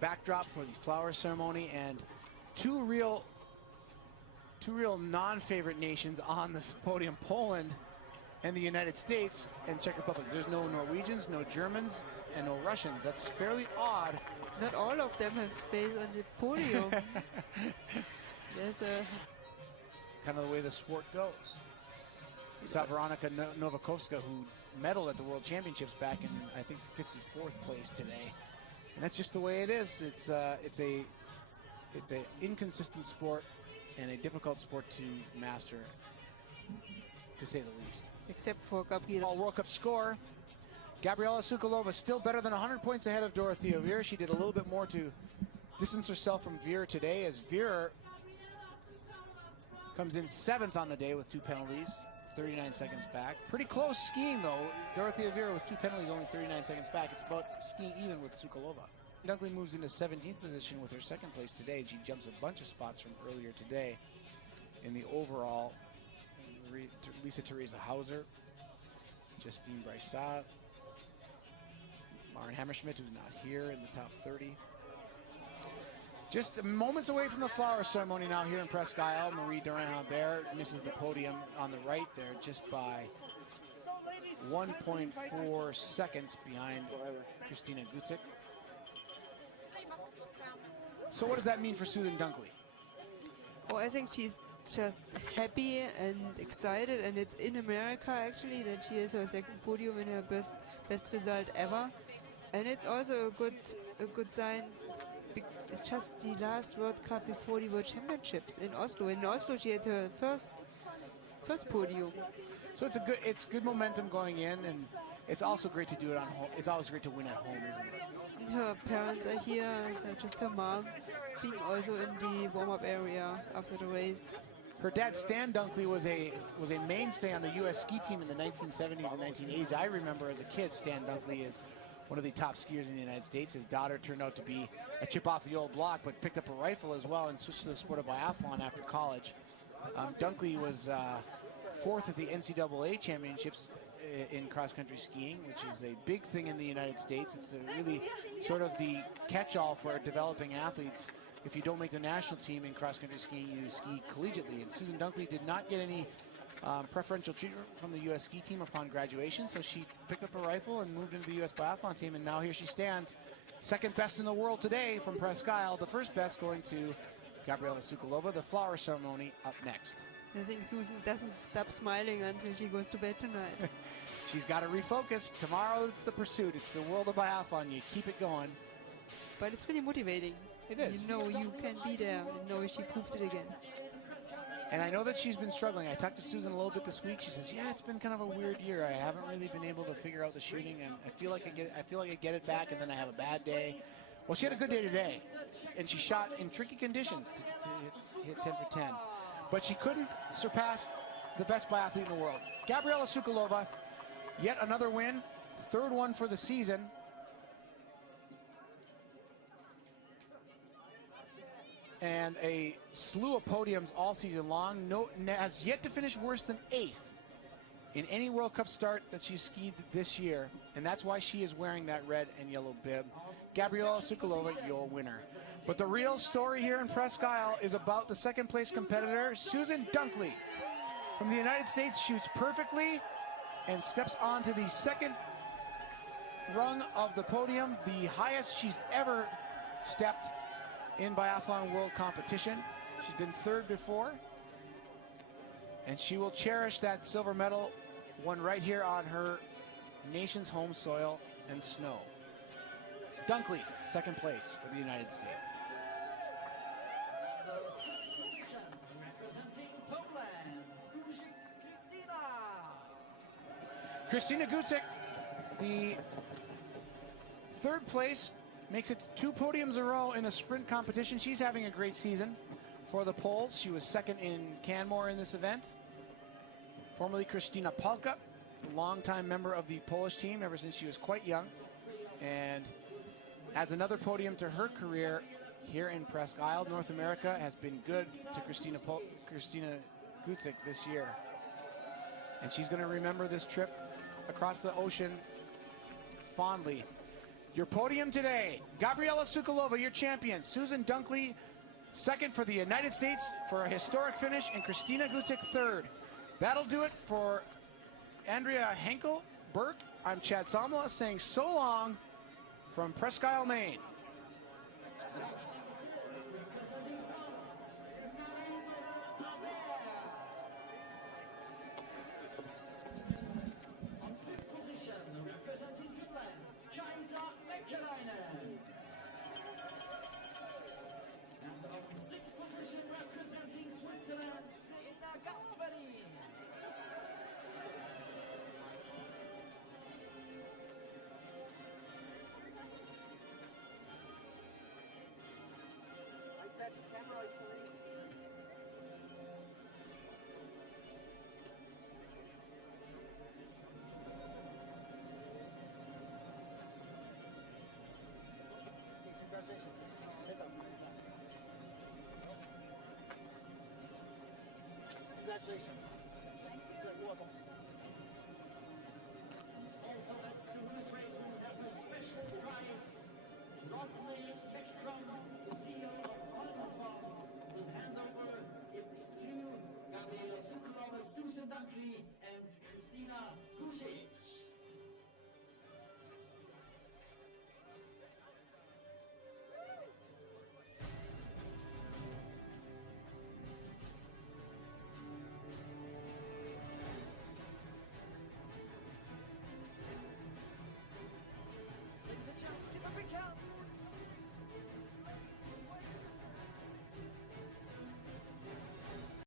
backdrop for the flower ceremony, and two real non-favorite nations on the podium, Poland and the United States and Czech Republic. There's no Norwegians, no Germans, and no Russians. That's fairly odd. Not all of them have space on the podium. There's a... kind of the way the sport goes. You saw Veronika Novakovska, who medaled at the World Championships back in, I think, 54th place today. And that's just the way it is. It's a inconsistent sport and a difficult sport to master, to say the least. Except for Gabriela. All World Cup score. Gabriela Sukalova still better than 100 points ahead of Dorothea Vier. She did a little bit more to distance herself from Vier today, as Vier comes in 7th on the day with 2 penalties, 39 seconds back. Pretty close skiing, though. Dorothea Vier with 2 penalties, only 39 seconds back. It's about skiing even with Sukalova. Dunkley moves into 17th position with her 2nd place today. She jumps a bunch of spots from earlier today in the overall. Lisa Theresa Hauser, Justine Brissat, Maren Hammerschmidt, who's not here in the top 30. Just moments away from the flower ceremony now here in Presque Isle. Marie Durand-Humbert misses the podium on the right there just by 1.4 seconds behind Christina Guzik. So what does that mean for Susan Dunkley? Oh, I think she's just happy and excited, and it's in America actually that she has her 2nd podium in her best result ever. And it's also a good sign. It's just the last World Cup before the World Championships in Oslo. In Oslo, she had her first podium. So it's good momentum going in, and it's also great to do it on home. It's always great to win at home, isn't it? And her parents are here, so just her mom being also in the warm-up area after the race. Her dad, Stan Dunkley, was a mainstay on the U.S. ski team in the 1970s and 1980s. I remember as a kid, Stan Dunkley is one of the top skiers in the United States. His daughter turned out to be a chip off the old block, but picked up a rifle as well and switched to the sport of biathlon after college. Dunkley was 4th at the NCAA championships in cross-country skiing, which is a big thing in the United States. It's really sort of the catch-all for developing athletes. If you don't make the national team in cross-country skiing, you ski collegiately. And Susan Dunkley did not get any preferential treatment from the U.S. ski team upon graduation, so she picked up a rifle and moved into the U.S. biathlon team, and now here she stands, 2nd best in the world today from Presque Isle, the 1st best going to Gabriela Sukalova. The flower ceremony up next. I think Susan doesn't stop smiling until she goes to bed tonight. She's got to refocus. Tomorrow it's the pursuit. It's the world of biathlon. You keep it going. But it's really motivating. It is. You know you can be there, and know she proved it again. And I know that she's been struggling. I talked to Susan a little bit this week. She says, "Yeah, it's been kind of a weird year. I haven't really been able to figure out the shooting, and I feel like I get it back, and then I have a bad day." Well, she had a good day today, and she shot in tricky conditions to hit 10 for 10. But she couldn't surpass the best biathlete in the world. Gabriela Sukalova, yet another win, 3rd one for the season. And a slew of podiums all season long. Has yet to finish worse than 8th in any World Cup start that she's skied this year. And that's why she is wearing that red and yellow bib. Gabriela Sukalova, your winner. But the real story here in Presque Isle is about the 2nd place competitor, Susan Dunkley. From the United States, shoots perfectly and steps onto the 2nd rung of the podium, the highest she's ever stepped in biathlon world competition. She's been 3rd before, and she will cherish that silver medal won right here on her nation's home soil and snow. Dunkley, 2nd place for the United States. Christina Guzik, the 3rd place, makes it 2 podiums in a row in the sprint competition. She's having a great season for the Poles. She was 2nd in Canmore in this event. Formerly Christina Palka, a longtime member of the Polish team ever since she was quite young, and adds another podium to her career here in Presque Isle. North America has been good to Christina Guzik this year, and she's going to remember this trip across the ocean fondly. Your podium today, Gabriela Sukalova, your champion. Susan Dunkley, second for the United States for a historic finish, and Christina Gusick, third. That'll do it for Andrea Henkel-Burke. I'm Chad Somla saying so long from Presque Isle, Maine. Congratulations.